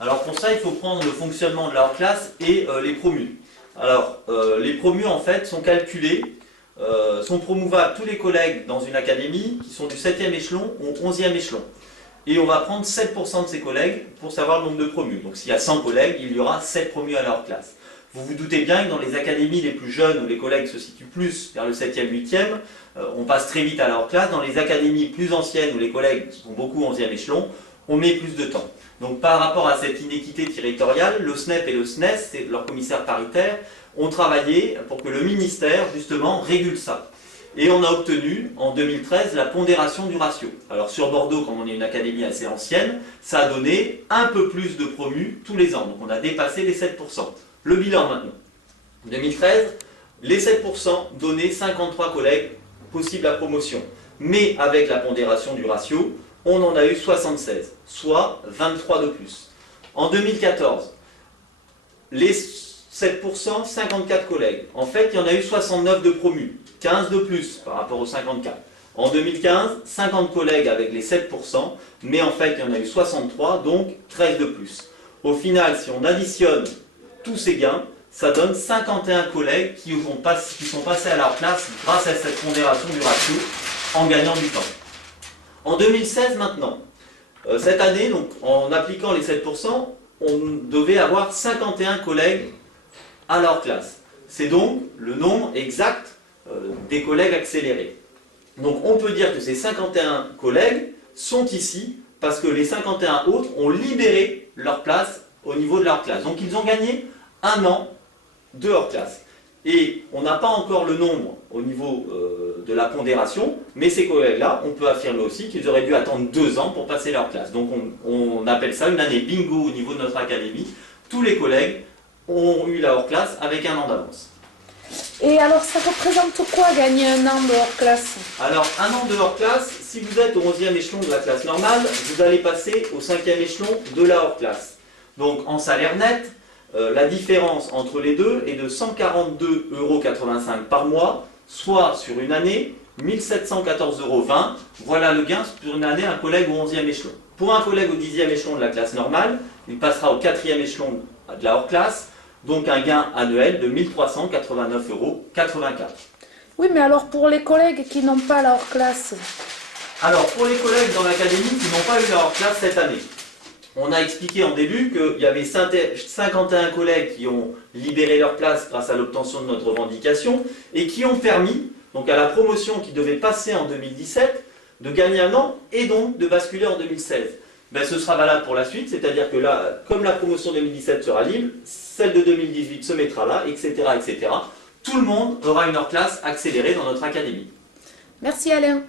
Alors pour ça, il faut prendre le fonctionnement de leur classe et les promus. Alors, les promus en fait sont calculés, sont promouvables tous les collègues dans une académie qui sont du 7e échelon au 11e échelon. Et on va prendre 7% de ces collègues pour savoir le nombre de promus. Donc s'il y a 100 collègues, il y aura 7 promus à leur classe. Vous vous doutez bien que dans les académies les plus jeunes, où les collègues se situent plus vers le 7e, 8e, on passe très vite à leur classe. Dans les académies plus anciennes, où les collègues sont beaucoup 11e échelon, on met plus de temps. Donc par rapport à cette inéquité territoriale, le SNEP et le SNES, c'est leur commissaire paritaire, ont travaillé pour que le ministère, justement, régule ça. Et on a obtenu, en 2013, la pondération du ratio. Alors sur Bordeaux, comme on est une académie assez ancienne, ça a donné un peu plus de promus tous les ans. Donc on a dépassé les 7%. Le bilan maintenant. 2013, les 7% donnaient 53 collègues possibles à promotion. Mais avec la pondération du ratio, on en a eu 76, soit 23 de plus. En 2014, les 7%, 54 collègues. En fait, il y en a eu 69 de promus, 15 de plus par rapport aux 54. En 2015, 50 collègues avec les 7%, mais en fait, il y en a eu 63, donc 13 de plus. Au final, si on additionne tous ces gains, ça donne 51 collègues qui sont passés à leur place grâce à cette pondération du ratio en gagnant du temps. En 2016 maintenant, cette année, donc, en appliquant les 7%, on devait avoir 51 collègues à leur classe. C'est donc le nombre exact des collègues accélérés. Donc on peut dire que ces 51 collègues sont ici parce que les 51 autres ont libéré leur place au niveau de leur classe. Donc ils ont gagné un an de leur classe. Et on n'a pas encore le nombre au niveau de la pondération, mais ces collègues-là, on peut affirmer aussi qu'ils auraient dû attendre 2 ans pour passer leur classe. Donc on appelle ça une année bingo au niveau de notre académie. Tous les collègues ont eu leur classe avec un an d'avance. Et alors ça représente quoi gagner un an de hors classe? Alors un an de hors classe, si vous êtes au 11e échelon de la classe normale, vous allez passer au 5e échelon de la hors classe. Donc en salaire net, la différence entre les deux est de 142,85 € par mois, soit sur une année, 1714,20 €. Voilà le gain sur une année un collègue au 11e échelon. Pour un collègue au 10e échelon de la classe normale, il passera au 4e échelon de la hors classe, donc un gain annuel de 1389,84 €. Oui, mais alors pour les collègues qui n'ont pas la hors classe? Alors pour les collègues dans l'académie qui n'ont pas eu la hors classe cette année, on a expliqué en début qu'il y avait 51 collègues qui ont libéré leur place grâce à l'obtention de notre revendication et qui ont permis, donc à la promotion qui devait passer en 2017, de gagner un an et donc de basculer en 2016. Ben, ce sera valable pour la suite, c'est-à-dire que là, comme la promotion 2017 sera libre, celle de 2018 se mettra là, etc., etc. Tout le monde aura une hors classe accélérée dans notre académie. Merci Alain.